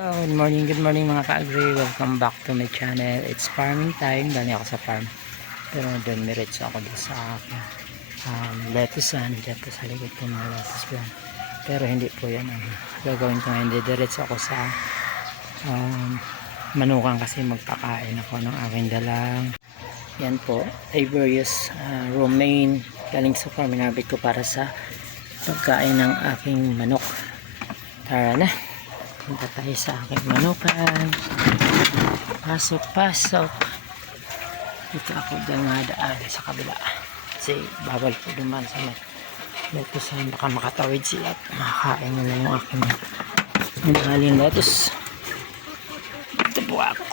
Good morning mga ka-agri. Welcome back to my channel. It's farming time. Dali ako sa farm. Pero doon miretso ako doon sa akin. Lettuce dito sa likod ko mga lettuce plant. Pero hindi po yan ang gagawin ko. Hindi diretso ako sa manukan kasi magpakain ako ng aking dalang. Yan po. Various romaine. Galing sa farm. Inabit ko para sa pagkain ng aking manok. Tara na. Punta tayo sa aking manukan. Pasok. Dito ako dumadaan sa kabila. Kasi bawal po dumaan sa lettuce. Baka makatawid sila at makakain nila yung aking mahaling lettuce. Ito po ako.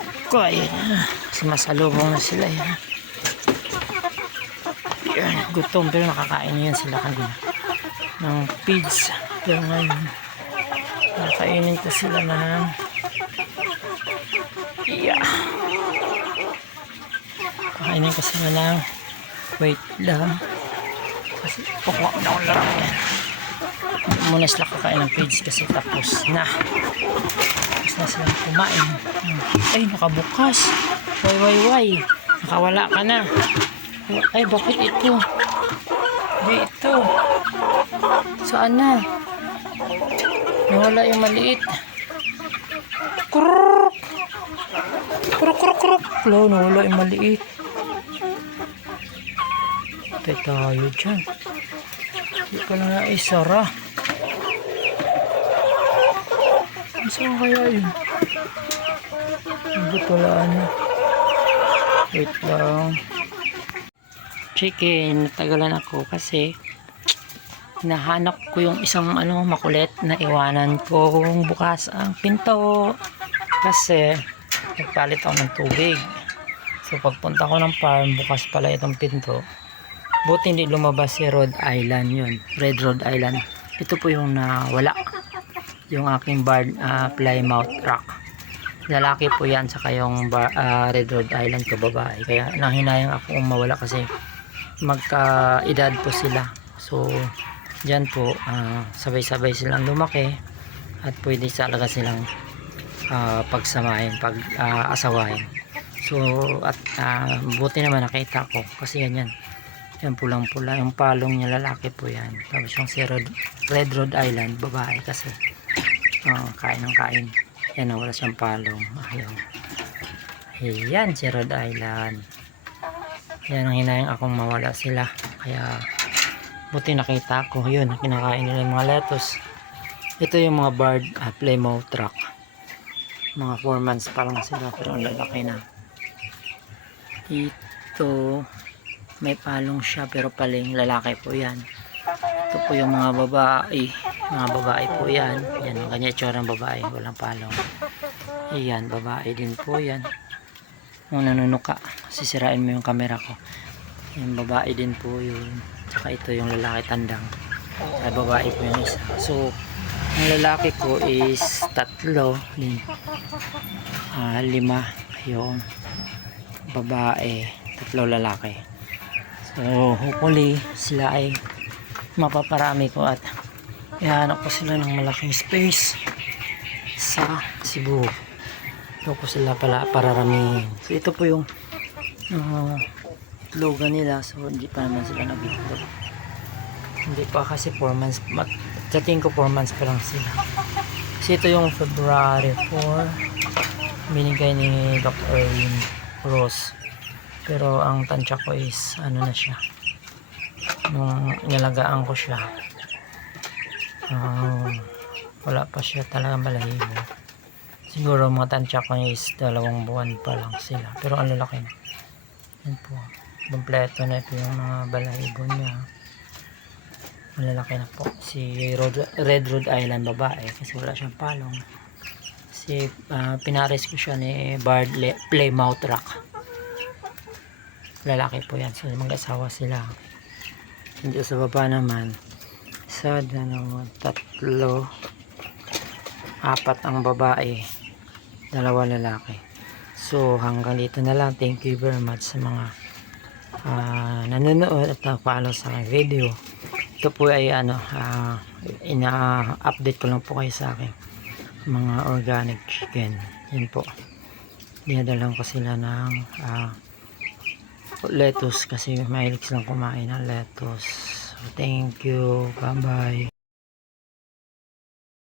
Ayan. Kasi masalubong na sila. Ayan. Gutom pero nakakain yan sila kanina ng pigs. Pero ngayon nakainin ko sila ng kakainin ko sila ng wait lang kasi kukuha ko na akong larang yan. Muna sila kakain ng pigs kasi tapos na sila kumain. Ay nakabukas, why nakawala ka na. Ay bakit ito dito saan na nawala yung maliit. Kruk. Nawala yung maliit. Patay tayo dyan. Hindi ko na naisara. Saan kaya yun? Nagutulaan na. Wait lang. Chicken. Natagalan ako kasi nahanap ko yung isang makulit na iwanan kong bukas ang pinto kasi nagpalit ako ng tubig. So pagpunta ko ng farm, bukas pala itong pinto. Buti hindi lumabas si Rhode Island yun. Red Rhode Island. Ito po yung nawala. Yung aking Plymouth Rock. Lalaki po yan saka yung Red Rhode Island ko babae. Kaya nahinayang ako mawala kasi magka-edad po sila. So dyan po sabay-sabay silang lumaki at pwede talaga silang pagsamahin, asawahin. So at buti naman nakita ko kasi yan pulang-pula yung palong niya, lalaki po yan. Tapos yung si Red Rhode Island babae kasi kain ng kain. Yan, wala siyang palong. Ayan si Rhode Island. Yan ang hinayang akong mawala sila, kaya buti nakita ko yun, kinakain nila yung mga lettuce. Ito yung mga bird Plymouth Rock, mga 4 months pa lang sila pero ang lalaki na. Ito may palong siya pero paling lalaki po yan. Ito po yung mga babae po yan. Yan, ganyan itsura ng babae, walang palong. Ayan, babae din po yan. Kung nanunuka, sisirain mo yung camera ko. Yan, babae din po yun. Saka ito yung lalaki tandang. Ay, babae po yung isa. So, ang lalaki ko is 3 din. 5 yung babae, 3 lalaki. So, hopefully sila ay mapaparami ko at ihanap ko sila ng malaking space sa Cebu. Ito ko sila pala pararamihin. So, ito po yung itlogan nila. So, hindi pa naman sila nag-itlog. Hindi pa kasi 4 months. Sa tingin ko 4 months pa lang sila. Kasi ito yung February 4. Binigay ni Dr. Rose. Pero ang tansya ko is na siya. Nung inalagaan ko siya. Wala pa siya talagang balahibo. Siguro mga tansya ko is 2 buwan pa lang sila. Pero ang lalaki na. Yan po. Kompleto na ito yung mga balahibo niya. Malalaki na po. Si Red Rhode Island babae kasi wala siyang palong. Kasi pinares ko siya ni Plymouth Rock. Lalaki po yan. So mag-asawa sila. Hindi sa baba naman. Isa, 2, 3, 4 ang babae. 2 lalaki. So hanggang dito na lang. Thank you very much sa mga nanonood at follow sa video. Ito po ay ina-update ko lang po kayo sa akin mga organic chicken. Yan po. Dinadalan ko sila ng lettuce kasi mahilig silang kumain ng lettuce. So, thank you. Bye bye.